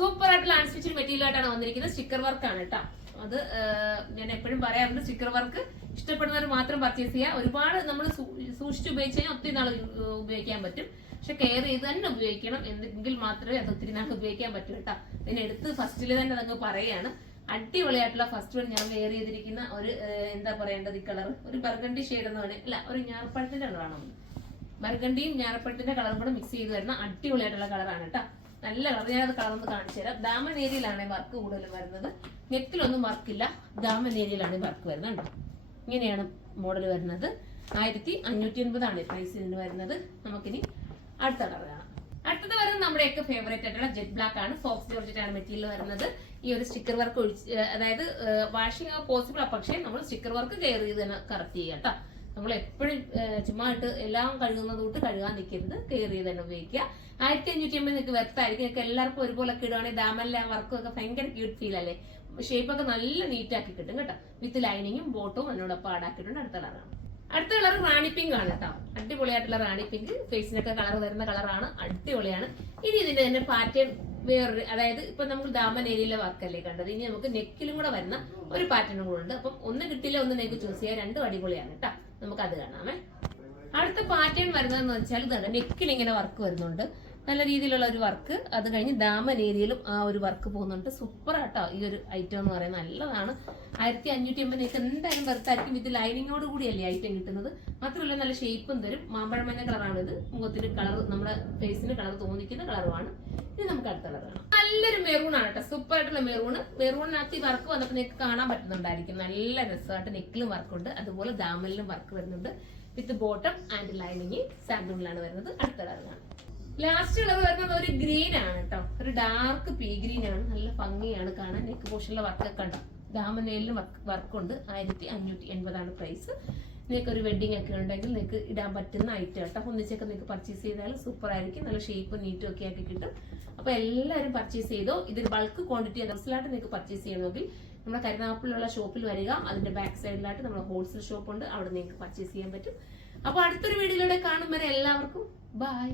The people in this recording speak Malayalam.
സൂപ്പർ ആയിട്ടുള്ള അൺസ്റ്റിച്ചഡ് മെറ്റീരിയൽ ആയിട്ടാണ് വന്നിരിക്കുന്നത്. സ്റ്റിക്കർ വർക്ക് ആണ് കേട്ടോ. അത് ഞാൻ എപ്പോഴും പറയാറുണ്ട്, സ്റ്റിക്കർ വർക്ക് ഇഷ്ടപ്പെടുന്നവർ മാത്രം പർച്ചേസ് ചെയ്യുക. ഒരുപാട് നമ്മൾ സൂക്ഷിച്ച് ഉപയോഗിച്ച് കഴിഞ്ഞാൽ ഒത്തിരി നാൾ ഉപയോഗിക്കാൻ പറ്റും. പക്ഷെ കെയർ ചെയ്ത് തന്നെ ഉപയോഗിക്കണം, എങ്കിൽ മാത്രമേ അത് ഒത്തിരി നാൾ ഉപയോഗിക്കാൻ പറ്റൂ കേട്ടോ. ഇതിനെടുത്ത് ഫസ്റ്റിൽ തന്നെ അതങ്ങ് പറയാണ്. അടിപൊളിയായിട്ടുള്ള ഫസ്റ്റ് വൺ ഞാൻ വെയർ ചെയ്തിരിക്കുന്ന ഒരു എന്താ പറയേണ്ടത്, ഈ കളർ ഒരു ബർഗണ്ടി ഷെയ്ഡ് എന്ന് പറയുന്നത് അല്ല, ഒരു ഞാറപ്പഴത്തിന്റെ കളറാണ്. ബർഗണ്ടിയും ഞാറപ്പഴത്തിന്റെ കളറും കൂടെ മിക്സ് ചെയ്ത് വരുന്ന അടിപൊളിയായിട്ടുള്ള കളറാണ് കേട്ടോ. നല്ല കളർ. ഞാനത് കളർ ഒന്ന് കാണിച്ചു തരാം. ദാമൻ ഏരിയയിലാണ് വർക്ക് കൂടുതൽ വരുന്നത്. നെക്കിലൊന്നും വർക്കില്ല, ദാമൻ ഏരിയയിലാണ് വർക്ക് വരുന്നത് കേട്ടോ. ഇങ്ങനെയാണ് മോഡൽ വരുന്നത്. 1580 പ്രൈസ് ഇതിന് വരുന്നത്. നമുക്കിനി അടുത്ത കളർ കാണാം. അടുത്തത് വരുന്നത് നമ്മുടെയൊക്കെ ഫേവറേറ്റ് ആയിട്ടുള്ള ജെറ്റ് ബ്ലാക്ക് ആണ്. ഫോക്സ് ജോർജറ്റ് ആണ് മെറ്റീരിയൽ വരുന്നത്. ഈ ഒരു സ്റ്റിക്കർ വർക്ക് ഒഴിച്ച്, അതായത് വാഷിംഗ് പോസിബിൾ, പക്ഷേ നമ്മൾ സ്റ്റിക്കർ വർക്ക് കെയർ ചെയ്ത് തന്നെ കറക്റ്റ് ചെയ്യുക കേട്ടോ. നമ്മൾ എപ്പോഴും ചുമ്മാ ഇട്ട് എല്ലാം കഴുകുന്നത് തൊട്ട് കഴുകാൻ നിൽക്കരുത്, കെയർ ചെയ്ത് തന്നെ ഉപയോഗിക്കുക. 1550 നിങ്ങൾക്ക് വെർത്തായിരിക്കും. നിങ്ങൾക്ക് എല്ലാവർക്കും ഒരുപോലെ ഒക്കെ ഇടുവാണെങ്കിൽ ദാമനിലെ വർക്കും ഒക്കെ ഭയങ്കര ക്യൂട്ട് ഫീൽ അല്ലേ. ഷേപ്പ് ഒക്കെ നല്ല നീറ്റ് ആക്കി കിട്ടും കേട്ടോ. വിത്ത് ലൈനിങ്ങും ബോട്ടും എന്നോടൊപ്പം ആടാക്കിയിട്ടുണ്ട്. അടുത്ത കളറാണ്. അടുത്ത കളർ റാണി പിങ്ക് ആണ് കേട്ടോ. അടിപൊളിയായിട്ടുള്ള റാണി പിങ്ക്, ഫേസിനൊക്കെ കളർ വരുന്ന കളറാണ്, അടിപൊളിയാണ്. ഇനി ഇതിന്റെ തന്നെ പാറ്റേൺ വേറൊരു, അതായത് ഇപ്പൊ നമുക്ക് ദാമൻ ഏരിയയിലെ വർക്കല്ലേ കണ്ടത്, ഇനി നമുക്ക് നെക്കിലും കൂടെ വരുന്ന ഒരു പാറ്റേണും കൂടെ ഉണ്ട്. അപ്പം ഒന്ന് കിട്ടില്ല ഒന്ന് നെക്ക് ചൂസ് ചെയ്യാൻ, രണ്ടും അടിപൊളിയാണ് കേട്ടോ. നമുക്ക് അത് കാണാമേ. അടുത്ത പാറ്റേൺ വരുന്നതെന്ന് വെച്ചാൽ ഇതാണ്. നെക്കിൽ ഇങ്ങനെ വർക്ക് വരുന്നുണ്ട്, നല്ല രീതിയിലുള്ള ഒരു വർക്ക്. അത് കഴിഞ്ഞ് ദാമൻ ഏരിയയിലും ആ ഒരു വർക്ക് പോകുന്നുണ്ട്. സൂപ്പർ ആട്ടോ ഈ ഒരു ഐറ്റം എന്ന് പറയുന്നത്, നല്ലതാണ്. 1550 എന്തായാലും വെറുത്തായിരിക്കും. വിത്ത് ലൈനിങ്ങോട് കൂടിയല്ലേ ഐറ്റം കിട്ടുന്നത്. മാത്രമല്ല നല്ല ഷേപ്പും തരും. മാമ്പഴമഞ്ഞ കളറാണ് ഇത്. മുഖത്തിന് കളർ, നമ്മുടെ ഫേസിന് കളർ തോന്നിക്കുന്ന കളറുമാണ്. ഇത് നമുക്ക് അടുത്ത കളറാണ്. നല്ലൊരു മെറൂൺ ആണ് കേട്ടോ. സൂപ്പർ ആയിട്ടുള്ള മെറൂണിനകത്ത് ഈ വർക്ക് വന്നപ്പോൾ നിങ്ങൾക്ക് കാണാൻ പറ്റുന്നുണ്ടായിരിക്കും. നല്ല രസമായിട്ട് നെക്കിലും വർക്കുണ്ട്, അതുപോലെ ദാമനിലും വർക്ക് വരുന്നുണ്ട്. വിത്ത് ബോട്ടം ആൻഡ് ലൈനിങ് സാൻഡൂണിലാണ് വരുന്നത്. അടുത്ത കളറാണ്. ലാസ്റ്റ് കളർ വരുന്നത് ഒരു ഗ്രീൻ ആണ് കേട്ടോ. ഒരു ഡാർക്ക് പീ ഗ്രീൻ ആണ്. നല്ല ഭംഗിയാണ് കാണാൻ. നെക്ക് പോഷനിലെ വർക്കൊക്കെ ഉണ്ടോ. ദാമനയിലും വർക്കുണ്ട്. 1580 പ്രൈസ്. നിങ്ങൾക്ക് ഒരു വെഡിങ് ഒക്കെ ഉണ്ടെങ്കിൽ നിങ്ങൾക്ക് ഇടാൻ പറ്റുന്ന ഐറ്റം കേട്ടോ. ഒന്നിച്ചൊക്കെ നിങ്ങൾക്ക് പർച്ചേസ് ചെയ്താൽ സൂപ്പർ ആയിരിക്കും. നല്ല ഷേപ്പും നീറ്റും ഒക്കെ ആക്കി കിട്ടും. അപ്പൊ എല്ലാവരും പർച്ചേസ് ചെയ്തോ. ഇതിന് ബൾക്ക് ക്വാണ്ടിറ്റി മനസ്സിലായിട്ട് നിങ്ങൾക്ക് പർച്ചേസ് ചെയ്യണമെങ്കിൽ നമ്മുടെ കരുനാഗപ്പള്ളിയുള്ള ഷോപ്പിൽ വരിക. അതിന്റെ ബാക്ക് സൈഡിലായിട്ട് നമ്മുടെ ഹോൾസെയിൽ ഷോപ്പ് ഉണ്ട്, അവിടെ നിങ്ങൾക്ക് പർച്ചേസ് ചെയ്യാൻ പറ്റും. അപ്പൊ അടുത്തൊരു വീഡിയോയിലൂടെ കാണും വരെ എല്ലാവർക്കും ബൈ.